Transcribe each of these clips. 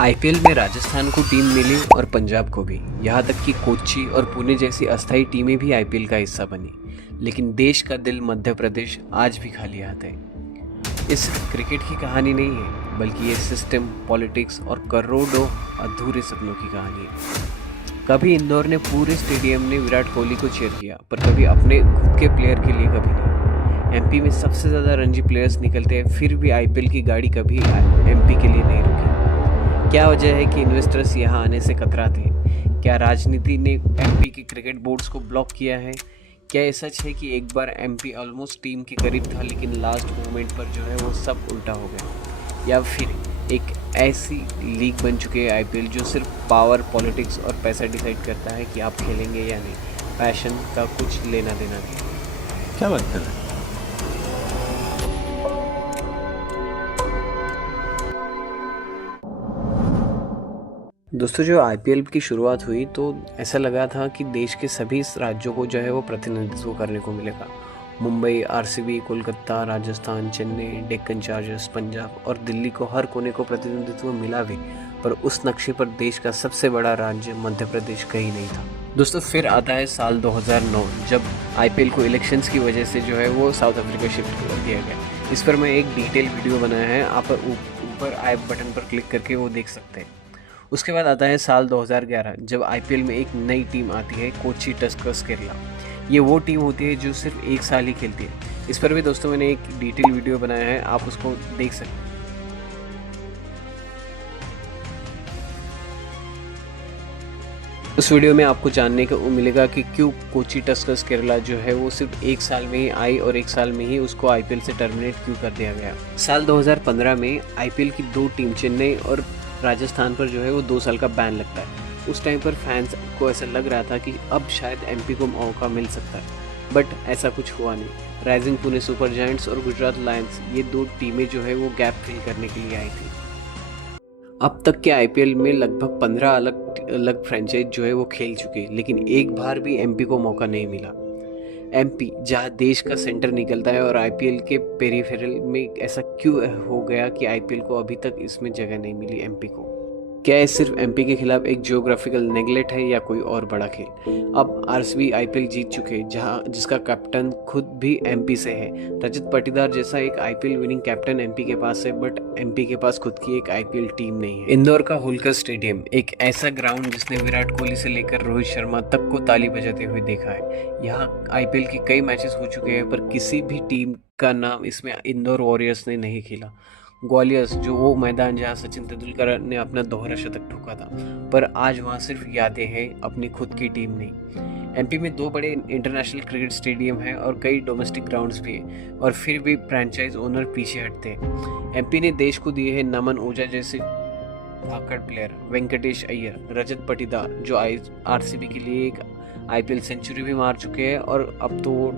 IPL में राजस्थान को team मिली और पंजाब को भी। यहाँ तक कि कोच्चि और पुणे जैसी अस्थायी टीमें भी आईपीएल का हिस्सा बनी। लेकिन देश का दिल मध्य प्रदेश आज भी खाली हाथ है। ये सिर्फ क्रिकेट की कहानी नहीं है, बल्कि ये सिस्टम, पॉलिटिक्स और करोड़ों अधूरे सपनों की कहानी है। कभी इंदौर ने पूरे स्टेडियम ने विराट कोहली को चीयर किया, पर कभी अपने खुद के प्लेयर के लिए कभी नहीं। एमपी में सबसे ज़्यादा रणजी प्लेयर्स निकलते हैं, फिर भी आईपीएल की गाड़ी कभी एमपी के लिए नहीं रुकी। क्या वजह है कि इन्वेस्टर्स यहाँ आने से कतराते हैं? क्या राजनीति ने एमपी के क्रिकेट बोर्ड्स को ब्लॉक किया है? क्या ये सच है कि एक बार एमपी ऑलमोस्ट टीम के करीब था, लेकिन लास्ट मोमेंट पर जो है वो सब उल्टा हो गया? या फिर एक ऐसी लीग बन चुकी है आईपीएल जो सिर्फ पावर, पॉलिटिक्स और पैसा डिसाइड करता है कि आप खेलेंगे या नहीं? पैशन का कुछ लेना देना नहीं। क्या बात कर रहे हैं? दोस्तों, जो आईपीएल की शुरुआत हुई तो ऐसा लगा था कि देश के सभी राज्यों को जो है वो प्रतिनिधित्व करने को मिलेगा। मुंबई, आरसीबी, कोलकाता, राजस्थान, चेन्नई, डेक्कन चार्जर्स, पंजाब और दिल्ली को हर कोने को प्रतिनिधित्व मिला भी, पर उस नक्शे पर देश का सबसे बड़ा राज्य मध्य प्रदेश कहीं नहीं था। दोस्तों, फिर आता है साल 2009, जब आईपीएल को इलेक्शंस की वजह से जो है वो साउथ अफ्रीका शिफ्ट कर दिया गया। इस पर मैं एक डिटेल वीडियो बनाया है, आप ऊपर आई बटन पर क्लिक करके वो देख सकते हैं। उसके बाद आता है साल 2011, जब आईपीएल में एक नई टीम आती है, कोच्चि टस्कर्स केरला। ये वो टीम होती है जो सिर्फ एक साल ही खेलती है। इस पर भी दोस्तों मैंने एक डिटेल वीडियो बनाया है, आप उसको देख सकते हैं। उस वीडियो में आपको जानने को मिलेगा कि क्यों कोच्चि टस्कर्स केरला जो है वो सिर्फ एक साल में ही आई और एक साल में ही उसको आईपीएल से टर्मिनेट क्यों कर दिया गया। साल 2015 में आईपीएल की दो टीम, चेन्नई और राजस्थान पर जो है वो 2 साल का बैन लगता है। उस टाइम पर फैंस को ऐसा लग रहा था कि अब शायद एमपी को मौका मिल सकता है, बट ऐसा कुछ हुआ नहीं। राइजिंग पुणे सुपर जायंट्स और गुजरात लायंस, ये दो टीमें जो है वो गैप फिल करने के लिए आई थी। अब तक के आईपीएल में लगभग 15 अलग अलग फ्रेंचाइज जो है वो खेल चुके, लेकिन एक बार भी एमपी को मौका नहीं मिला। एमपी जहां देश का सेंटर निकलता है और आईपीएल के पेरिफेरल में ऐसा क्यों हो गया कि आईपीएल को अभी तक इसमें जगह नहीं मिली एमपी को? क्या ये सिर्फ एमपी के खिलाफ एक जियोग्राफिकल नेगलेक्ट है या कोई और बड़ा खेल? अब आरसीबी आईपीएल जीत चुके, जहां जिसका कैप्टन खुद भी एमपी से है। रजत पाटीदार जैसा एक आईपीएल विनिंग कैप्टन एमपी के पास है, बट एमपी के पास खुद की एक आईपीएल टीम नहीं है। इंदौर का होलकर स्टेडियम, एक ऐसा ग्राउंड जिसने विराट कोहली से लेकर रोहित शर्मा तक को ताली बजाते हुए देखा है। यहाँ आईपीएल के कई मैचेस हो चुके हैं, पर किसी भी टीम का नाम इसमें इंदौर वॉरियर्स ने नहीं खेला। ग्वालियर, जो वो मैदान जहां सचिन तेंदुलकर ने अपना दोहरा शतक ठोका था, पर आज वहां सिर्फ यादें हैं, अपनी खुद की टीम नहीं। एमपी में 2 बड़े इंटरनेशनल क्रिकेट स्टेडियम हैं और कई डोमेस्टिक ग्राउंड्स भी हैं, और फिर भी फ्रेंचाइज ओनर पीछे हटते हैं। एमपी ने देश को दिए हैं नमन ओझा जैसे धाकड़ प्लेयर, वेंकटेश अय्यर, रजत पाटीदार जो आरसीबी के लिए एक आईपीएल सेंचुरी भी मार चुके हैं और अब तो वो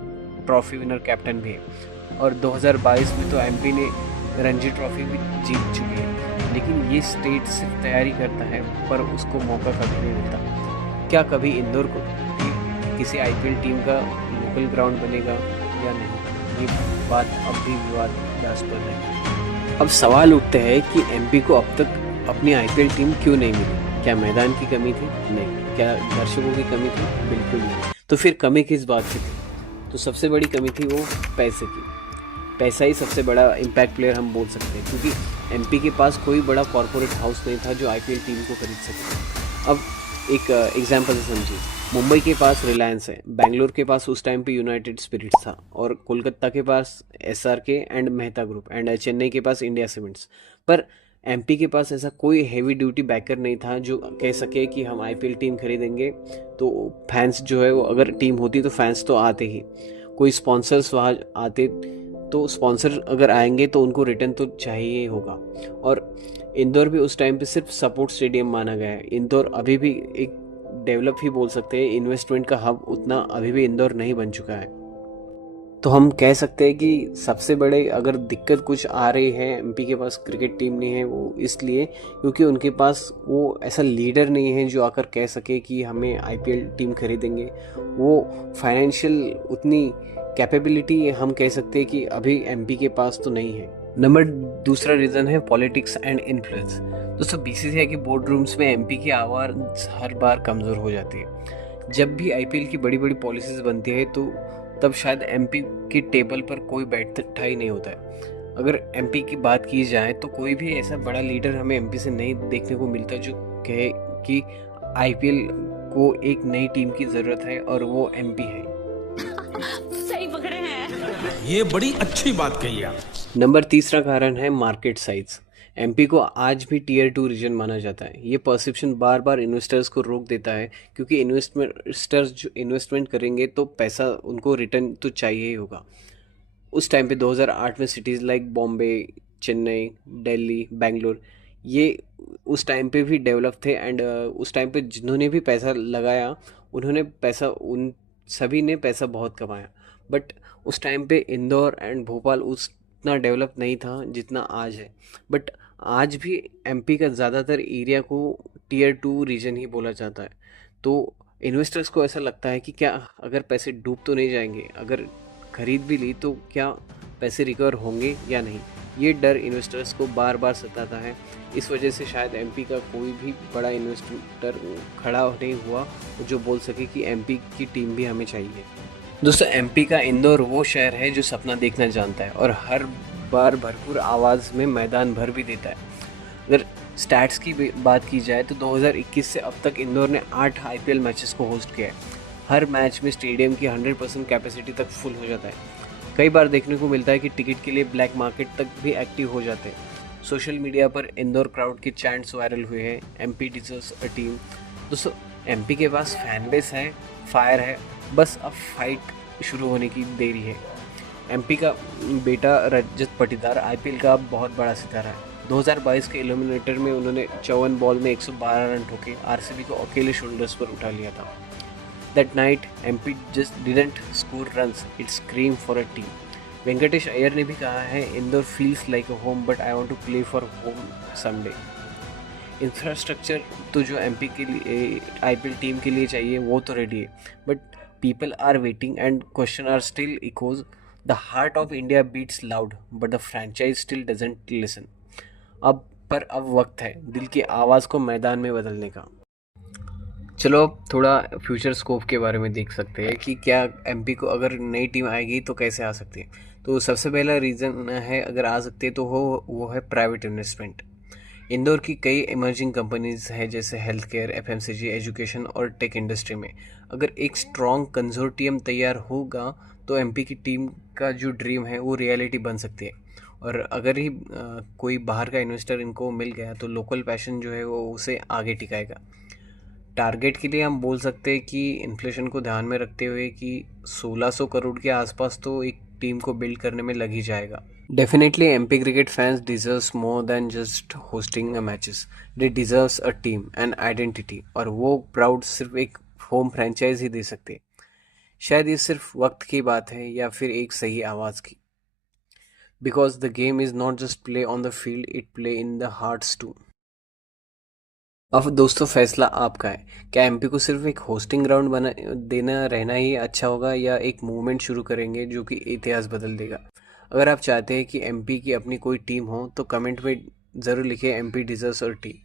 ट्रॉफी विनर कैप्टन भी है। और 2022 में तो एमपी ने रणजी ट्रॉफी भी जीत चुकी है। लेकिन ये स्टेट सिर्फ तैयारी करता है, पर उसको मौका कभी नहीं मिलता। क्या कभी इंदौर को किसी आईपीएल टीम का लोकल ग्राउंड बनेगा या नहीं, ये बात अब भी विवादास्पद है। अब सवाल उठते हैं कि एमपी को अब तक अपनी आईपीएल टीम क्यों नहीं मिली? क्या मैदान की कमी थी? नहीं। क्या दर्शकों की कमी थी? बिल्कुल नहीं। तो फिर कमी किस बात की थी? तो सबसे बड़ी कमी थी वो पैसे की। पैसा ही सबसे बड़ा इम्पैक्ट प्लेयर हम बोल सकते हैं, क्योंकि एमपी के पास कोई बड़ा कॉरपोरेट हाउस नहीं था जो आईपीएल टीम को खरीद सके। अब एक एग्जांपल से समझिए, मुंबई के पास रिलायंस है, बेंगलोर के पास उस टाइम पे यूनाइटेड स्पिरिट्स था, और कोलकाता के पास SRK and Mehta group, and Chennai के पास इंडिया सीमेंट्स। पर एमपी के पास ऐसा कोई हैवी ड्यूटी बैकर नहीं था जो कह सके कि हम आईपीएल टीम खरीदेंगे। तो फैंस जो है वो, अगर टीम होती तो फैंस तो आते ही, कोई स्पॉन्सर्स वहाँ आते, तो स्पॉन्सर अगर आएंगे तो उनको रिटर्न तो चाहिए होगा। और इंदौर भी उस टाइम पे सिर्फ सपोर्ट स्टेडियम माना गया है। इंदौर अभी भी एक डेवलप ही बोल सकते हैं, इन्वेस्टमेंट का हब उतना अभी भी इंदौर नहीं बन चुका है। तो हम कह सकते हैं कि सबसे बड़े अगर दिक्कत कुछ आ रही है, एमपी के पास क्रिकेट टीम नहीं है, वो इसलिए क्योंकि उनके पास वो ऐसा लीडर नहीं है जो आकर कह सके कि हमें आईपीएल टीम खरीदेंगे। वो फाइनेंशियल उतनी कैपेबिलिटी हम कह सकते हैं कि अभी एमपी के पास तो नहीं है। दूसरा रीज़न है पॉलिटिक्स एंड इन्फ्लुएंस। दोस्तों बीसीसीआई के बोर्ड रूम्स में एमपी की आवाज़ हर बार कमज़ोर हो जाती है। जब भी आईपीएल की बड़ी बड़ी पॉलिसीज़ बनती है तो तब शायद एमपी के टेबल पर कोई बैठा ही नहीं होता है। अगर एमपी की बात की जाए तो कोई भी ऐसा बड़ा लीडर हमें एमपी से नहीं देखने को मिलता जो कहे कि आईपीएल को एक नई टीम की ज़रूरत है और वो एमपी है। सही पकड़े हैं। ये बड़ी अच्छी बात कही आप। नंबर तीसरा कारण है मार्केट साइज। एमपी को आज भी टीयर 2 रीजन माना जाता है। ये परसेप्शन बार बार इन्वेस्टर्स को रोक देता है क्योंकि इन्वेस्टर्स जो इन्वेस्टमेंट करेंगे तो पैसा उनको रिटर्न तो चाहिए ही होगा। उस टाइम पे 2008 में सिटीज़ लाइक बॉम्बे, चेन्नई, दिल्ली, बेंगलोर ये उस टाइम पे भी डेवलप थे एंड उस टाइम पे जिन्होंने भी पैसा लगाया उन सभी ने पैसा बहुत कमाया। बट उस टाइम पे इंदौर एंड भोपाल उतना डेवलप नहीं था जितना आज है। बट आज भी एमपी का ज़्यादातर एरिया को टीयर 2 रीजन ही बोला जाता है। तो इन्वेस्टर्स को ऐसा लगता है कि क्या अगर पैसे डूब तो नहीं जाएंगे, अगर खरीद भी ली तो क्या पैसे रिकवर होंगे या नहीं। ये डर इन्वेस्टर्स को बार बार सताता है। इस वजह से शायद एमपी का कोई भी बड़ा इन्वेस्टर खड़ा नहीं हुआ जो बोल सके कि एमपी की टीम भी हमें चाहिए। दोस्तों एमपी का इंदौर वो शहर है जो सपना देखना जानता है और हर बार भरपूर आवाज़ में मैदान भर भी देता है। अगर स्टैट्स की बात की जाए तो 2021 से अब तक इंदौर ने 8 आईपीएल मैचेस को होस्ट किया है। हर मैच में स्टेडियम की 100% कैपेसिटी तक फुल हो जाता है। कई बार देखने को मिलता है कि टिकट के लिए ब्लैक मार्केट तक भी एक्टिव हो जाते हैं। सोशल मीडिया पर इंदौर क्राउड के चैंट्स वायरल हुए हैं, एमपी डिजर्व्स अ टीम। दोस्तों एमपी के पास फैन बेस है, फायर है, बस अब फाइट शुरू होने की देरी है। एमपी का बेटा रजत पाटीदार आईपीएल का बहुत बड़ा सितारा है। 2022 के एलिमिनेटर में उन्होंने 54 बॉल में 112 रन ठोके आरसीबी को अकेले शोल्डर्स पर उठा लिया था। That night, MP just didn't score runs, it screamed for a team. Venkatesh Iyer ने भी कहा है Indore feels like a home but I want to play for home someday. Infrastructure तो जो एमपी के लिए आईपीएल टीम के लिए चाहिए वो तो रेडी है, but people are waiting and question are still echoes the heart of India beats loud but the franchise still doesn't listen. अब वक्त है दिल की आवाज़ को मैदान में बदलने का। चलो अब थोड़ा फ्यूचर स्कोप के बारे में देख सकते हैं कि क्या एमपी को अगर नई टीम आएगी तो कैसे आ सकती है। तो सबसे पहला रीज़न है अगर आ सकती है तो वो है प्राइवेट इन्वेस्टमेंट। इंदौर की कई इमर्जिंग कंपनीज हैं जैसे हेल्थ केयर, एफएमसीजी, एजुकेशन और टेक इंडस्ट्री में। अगर एक स्ट्रॉन्ग कंजोर्टियम तैयार होगा तो एमपी की टीम का जो ड्रीम है वो रियलिटी बन सकती है। और अगर ही कोई बाहर का इन्वेस्टर इनको मिल गया तो लोकल पैशन जो है वो उसे आगे टिकाएगा। टारगेट के लिए हम बोल सकते हैं कि इन्फ्लेशन को ध्यान में रखते हुए कि 1600 करोड़ के आसपास तो एक टीम को बिल्ड करने में लग ही जाएगा। Definitely MP cricket fans deserves more than just hosting a matches, they deserves a team and identity, और वो प्राउड सिर्फ एक होम फ्रेंचाइज ही दे सकते हैं। शायद ये सिर्फ वक्त की बात है या फिर एक सही आवाज़ की। Because the game is not just play on the field, it play in the hearts too. अब दोस्तों फैसला आपका है। क्या एमपी को सिर्फ एक होस्टिंग ग्राउंड बना देना रहना ही अच्छा होगा या एक मूवमेंट शुरू करेंगे जो कि इतिहास बदल देगा। अगर आप चाहते हैं कि एमपी की अपनी कोई टीम हो तो कमेंट में ज़रूर लिखिए एमपी डिजर्व्स और टीम।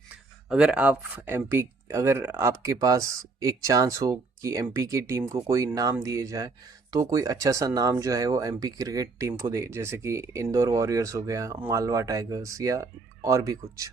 अगर आपके पास एक चांस हो कि एमपी की टीम को कोई नाम दिए जाए तो कोई अच्छा सा नाम जो है वो एमपी क्रिकेट टीम को दे, जैसे कि इंदौर वॉरियर्स हो गया, मालवा टाइगर्स या और भी कुछ।